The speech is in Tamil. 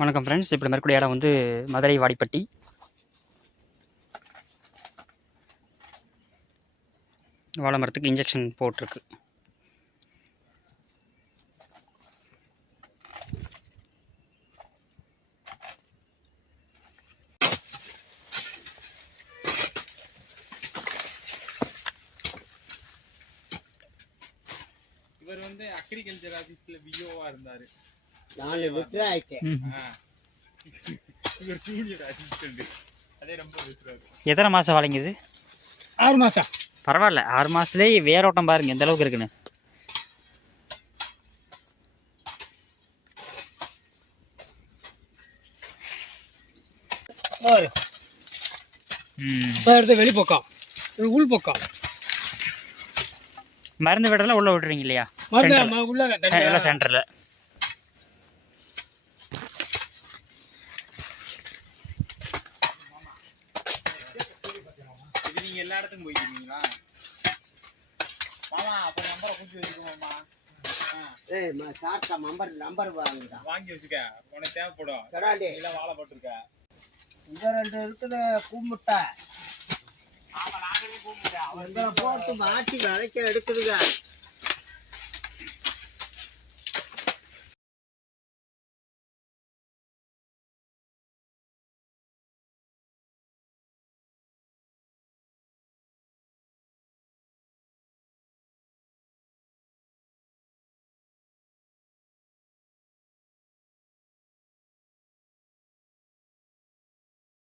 வணக்கம் ஃப்ரெண்ட்ஸ். இப்போ மேற்கூடிய இடம் வந்து மதுரை வாடிப்பட்டி. வாழை மரத்துக்கு இன்ஜெக்ஷன் போட்டிருக்கு. இவர் வந்து அக்ரிகல்ச்சர் ஆபீஸ்ல விஓவா இருந்தாரு. நான் வித்ரா ஆயிட்டேன். இவர் ஜூனியர் அசிஸ்டன்ட். அதே ரொம்ப வித்ராது. எத்தனை மாதம் வாழைங்குது? 6 மாசம். பரவாயில்ல, 6 மாதத்துலேயே வேரோட்டம் பாருங்க எந்த அளவுக்கு இருக்குன்னு. எடுத்து வெளிப்பக்கம் உள் பக்கம் மருந்து விடலாம் உள்ள விட்டுறீங்க இல்லையா? எல்லாம் சென்டரில். இது நீங்க எல்லா இடத்துக்கும் போய்க்கிறீங்களா மாமா? அப்ப நம்பரை கூட்டி வச்சுக்கோமா. நம்பர் வாங்கி வச்சுக்க, உனக்கு தேவைப்படும். எல்லாம் வாழை போட்டிருக்க. இங்க 2 இருக்குது. கூம்பிட்டா ஆமா, நாங்களே கூப்பிட்டு போட்டு மாட்டி வளைக்க எடுக்குதுங்க.